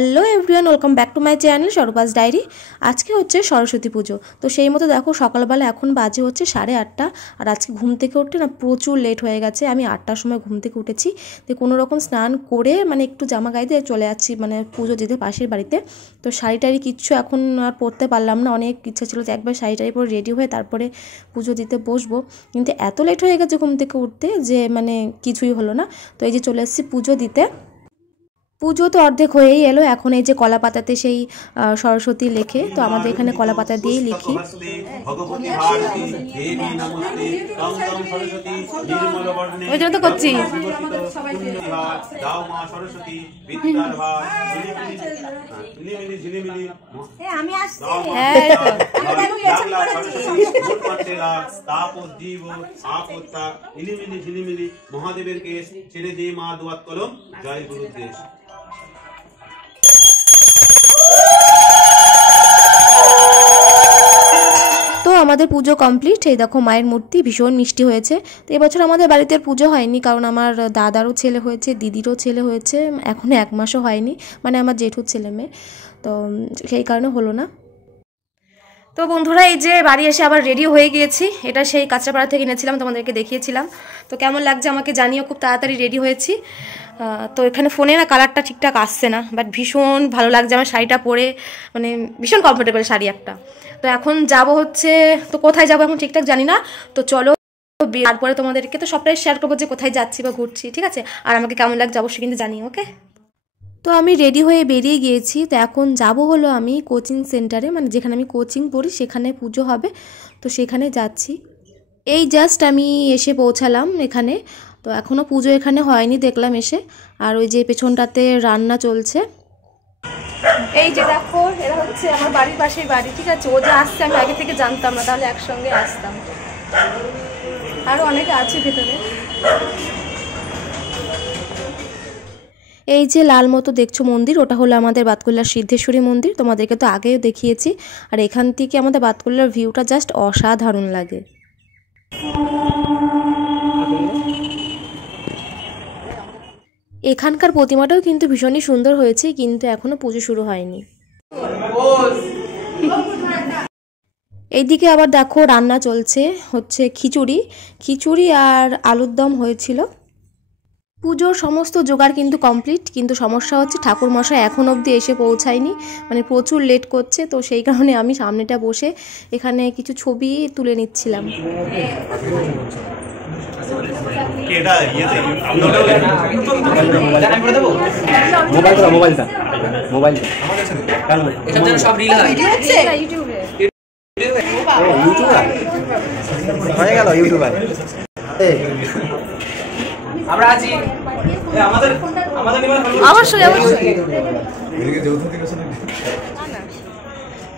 Hello everyone, welcome back to my channel Swarupa's diary. আজকে হচ্ছে সরস্বতী পুজো, তো সেই মতো দেখো সকালবেলা এখন বাজে হচ্ছে 8:30। আর আজকে ঘুম থেকে উঠতে না প্রচুর লেট হয়ে গেছে। আমি 8টার সময় ঘুম থেকে উঠেছি, তো কোনো রকম স্নান করে মানে একটু জামা গায়ে দিয়ে চলে যাচ্ছি মানে পুজো যেতে পাশের বাড়িতে। তো শাড়ি টাড়ি কিচ্ছু এখন আর পরতে পারলাম না, অনেক ইচ্ছা ছিল যে একবার শাড়ি টাড়ি পরে রেডি হয়ে তারপরে পুজো দিতে বসবো, কিন্তু এত লেট হয়ে গেছে ঘুম থেকে উঠতে যে মানে কিছুই হলো না। তো এই যে চলে এসেছি পুজো দিতে। পুজো তো অর্ধেক হয়েই এলো, এখন এই যে কলা পাতাতে সেই সরস্বতী লেখে, তো আমাদের এখানে কলা পাতা দিয়েই লিখি। ওই জন্য তো করছি। মহাদেবের কেশ ছেড়ে দিয়ে মা দুয়াত কলম, জয় গুরুদেব। তো আমাদের পুজো কমপ্লিট। এই দেখো মায়ের মূর্তি ভীষণ মিষ্টি হয়েছে। তো এবছর আমাদের বাড়িতে পুজো হয়নি, কারণ আমার দাদারও ছেলে হয়েছে, দিদিরও ছেলে হয়েছে, এখনও 1 মাসও হয়নি, মানে আমার জেঠুর ছেলে মেয়ে, তো সেই কারণে হলো না। তো বন্ধুরা এই যে বাড়ি এসে আবার রেডি হয়ে গিয়েছি। এটা সেই কাঁচরাপাড়া থেকে এনেছিলাম, তোমাদেরকে দেখিয়েছিলাম। তো কেমন লাগছে আমাকে জানিও, খুব তাড়াতাড়ি রেডি হয়েছি। তো এখানে ফোনে না কালারটা ঠিকঠাক আসছে না, বাট ভীষণ ভালো লাগছে আমার শাড়িটা পরে, মানে ভীষণ কমফোর্টেবল শাড়ি একটা। তো এখন যাব হচ্ছে, তো কোথায় যাবো এখন ঠিকঠাক জানি না, তো চলো তারপরে তোমাদেরকে তো সবটাই শেয়ার করবো যে কোথায় যাচ্ছি বা ঘুরছি, ঠিক আছে? আর আমাকে কেমন লাগছে অবশ্যই কিন্তু জানিও, ওকে? তো আমি রেডি হয়ে বেরিয়ে গিয়েছি। তো এখন যাব হলো আমি কোচিং সেন্টারে, মানে যেখানে আমি কোচিং পড়ি সেখানে পুজো হবে, তো সেখানে যাচ্ছি। এই জাস্ট আমি এসে পৌঁছালাম এখানে। তো এখনও পুজো এখানে হয়নি দেখলাম এসে। আর ওই যে পেছনটাতে রান্না চলছে। এই যে দেখো এরা হচ্ছে আমার বাড়ির পাশেই বাড়ি, ঠিক আছে? ও যে আসছে আমি আগে থেকে জানতাম না, তাহলে একসঙ্গে আসতাম। আরও অনেকে আছে ভেতরে। এই যে লাল মতো দেখছো মন্দির, ওটা হলো আমাদের বাতকুল্লার সিদ্ধেশ্বরী মন্দির, তোমাদেরকে তো আগেও দেখিয়েছি। আর এখান থেকে আমাদের বাতকুল্লার ভিউটা জাস্ট অসাধারণ লাগে। এখানকার প্রতিমাটাও কিন্তু ভীষণই সুন্দর হয়েছে, কিন্তু এখনো পুজো শুরু হয়নি। এইদিকে আবার দেখো রান্না চলছে, হচ্ছে খিচুড়ি আর আলুর দম হয়েছিল। পুজোর সমস্ত জোগাড় কিন্তু কমপ্লিট, কিন্তু সমস্যা হচ্ছে ঠাকুর মশাই এখন অবধি এসে পৌঁছায়নি, মানে প্রচুর লেট করছে। তো সেই কারণে আমি সামনেটা বসে এখানে কিছু ছবি তুলে নিচ্ছিলাম। অবশ্যই অবশ্যই।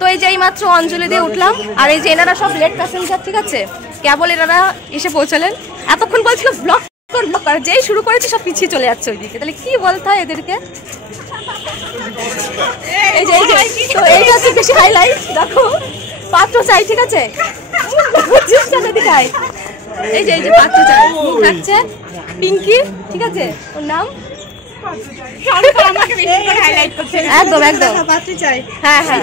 তো এই যে এই মাত্র অঞ্জলি দিয়ে উঠলাম, আর এই যে এনারা সব লেট প্যাসেঞ্জার, ঠিক আছে? কেবল এনারা এসে পৌঁছালেন। এতক্ষণ বলছিল ব্লক কর, যেই শুরু করেছে সব পিছিয়ে চলে যাচ্ছে ওইদিকে, তাহলে কি বলতে হয় এদেরকে? এই যে তো এইটা হচ্ছে বেশি হাইলাইট। দেখো পাত্র চাই, ঠিক আছে? এই যে পাত্র চাই থাকছে পিঙ্কি, ঠিক আছে? ওর নাম একদম একদম হ্যাঁ হ্যাঁ,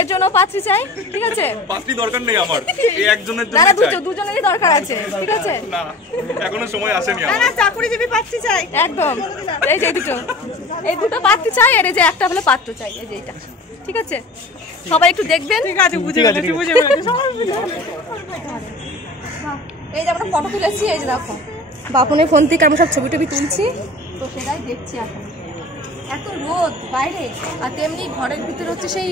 এর জন্য পাত্রী চাই, ঠিক আছে? পাত্রী দরকার নেই আমার, এই একজনের জন্য চাই। দুজনেরই দরকার আছে, ঠিক আছে? না এখনো সময় আসেনি আমার। না চাকরিজীবী পাত্রী চাই একদম। এই যে এই দুটো পাত্রী চাই, আর এই যে একটা হলো পাত্র চাই, এই যে এটা, ঠিক আছে? সবাই একটু দেখবেন, ঠিক আছে? বুঝে গেছি। এই যে আমরা ফটো তুলেছি, এই যে দেখো বাপনের ফোন থেকে আমরা সব ছবি টবি তুলছি, তো সেটাই দেখছি এখন। এত রোদ বাইরে, আর তেমনি ঘরের ভিতরে হচ্ছে সেই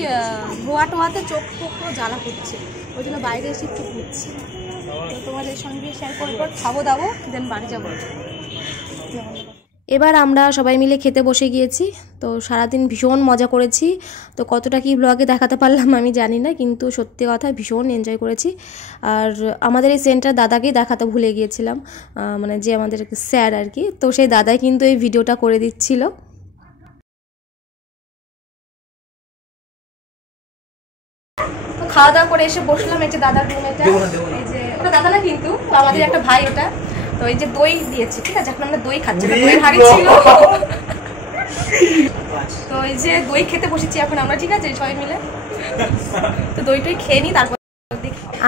ধোয়া টোয়াতে চোখ পুরো জ্বালা করছে, ওই জন্য বাইরে এসে একটু ঘুরছি। তো তোমাদের সঙ্গে শেয়ার করে খাবো দাবো, দেন বাড়ি যাবো। এবার আমরা সবাই মিলে খেতে বসে গিয়েছি। তো সারাদিন ভীষণ মজা করেছি। তো কতটা কি ব্লগে দেখাতে পারলাম আমি জানি না, কিন্তু সত্যি কথা ভীষণ এনজয় করেছি। আর আমাদের এই সেন্টার দাদাকেই দেখাতে ভুলে গিয়েছিলাম, মানে যে আমাদের স্যার আর কি, তো সেই দাদাই কিন্তু এই ভিডিওটা করে দিচ্ছিল। খাওয়া দাওয়া করে এসে বসলাম এই যে দাদার রুম, এটা এই যে ওটা দাদা না কিন্তু আমাদের একটা ভাই, ওটা তো এই যে দই দিয়েছে, ঠিক আছে, এখন আমরা দই খাচ্ছি, দইয়ের হাঁড়ি ছিল। তো এই যে দই খেতে বসেছি এখন আমরা, ঠিক আছে, সবাই মিলে। তো দইটাই খেয়ে নিই, তারপর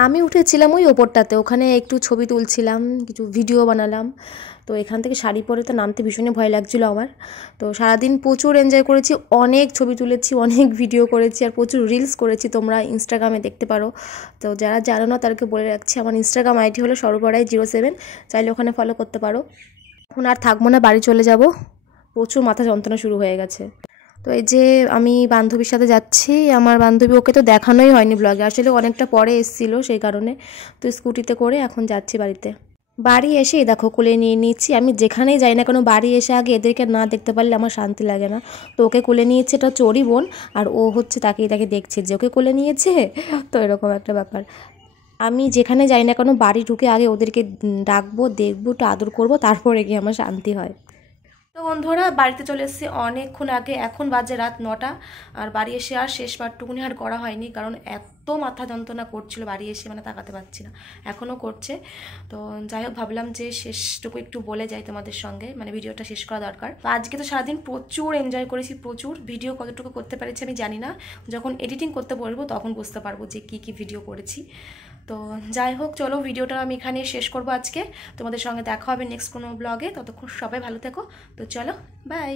আমি উঠেছিলাম ওই ওপরটাতে, ওখানে একটু ছবি তুলছিলাম, কিছু ভিডিও বানালাম। তো এখান থেকে শাড়ি পরে তো নামতে ভীষণই ভয় লাগছিল আমার। তো সারাদিন প্রচুর এনজয় করেছি, অনেক ছবি তুলেছি, অনেক ভিডিও করেছি, আর প্রচুর রিলস করেছি, তোমরা ইনস্টাগ্রামে দেখতে পারো। তো যারা জানো না তাদেরকে বলে রাখছি, আমার ইনস্টাগ্রাম আইডি হলো সর্বপড়াই07, চাইলে ওখানে ফলো করতে পারো। এখন আর থাকবো না, বাড়ি চলে যাব, প্রচুর মাথা যন্ত্রণা শুরু হয়ে গেছে। তো এই যে আমি বান্ধবীর সাথে যাচ্ছি, আমার বান্ধবী, ওকে তো দেখানোই হয়নি ব্লগে, আসলে অনেকটা পরে এসেছিলো সেই কারণে। তো স্কুটিতে করে এখন যাচ্ছি বাড়িতে। বাড়ি এসেই দেখো কোলে নিয়ে নিচ্ছি, আমি যেখানেই যাই না কেন বাড়ি এসে আগে এদেরকে না দেখতে পারলে আমার শান্তি লাগে না। তো ওকে কোলে নিয়েছে, এটা চোরই বোন, আর ও হচ্ছে তাকে দেখছে যে ওকে কোলে নিয়েছে। তো এরকম একটা ব্যাপার। আমি যেখানে যাই না কেন বাড়ি ঢুকে আগে ওদেরকে ডাকবো, দেখবো, একটু আদর করবো, তারপরে গিয়ে আমার শান্তি হয়। তো বন্ধুরা বাড়িতে চলে এসেছি অনেকক্ষণ আগে, এখন বাজে রাত 9টা। আর বাড়ি এসে আর শেষ পাটটুকুনি আর করা হয়নি, কারণ এত মাথা যন্ত্রণা করছিল বাড়ি এসে, মানে তাকাতে পারছি না, এখনও করছে। তো যাই হোক, ভাবলাম যে শেষটুকু একটু বলে যাই তোমাদের সঙ্গে, মানে ভিডিওটা শেষ করা দরকার। তো আজকে তো সারাদিন প্রচুর এনজয় করেছি, প্রচুর ভিডিও কতটুকু করতে পেরেছি আমি জানি না, যখন এডিটিং করতে বলবো তখন বুঝতে পারবো যে কী ভিডিও করেছি। তো যাই হোক, চলো ভিডিওটা আমি এখানে শেষ করবো আজকে। তোমাদের সঙ্গে দেখা হবে নেক্সট কোনো ব্লগে, ততক্ষণ সবাই ভালো থেকো। তো চলো, বাই।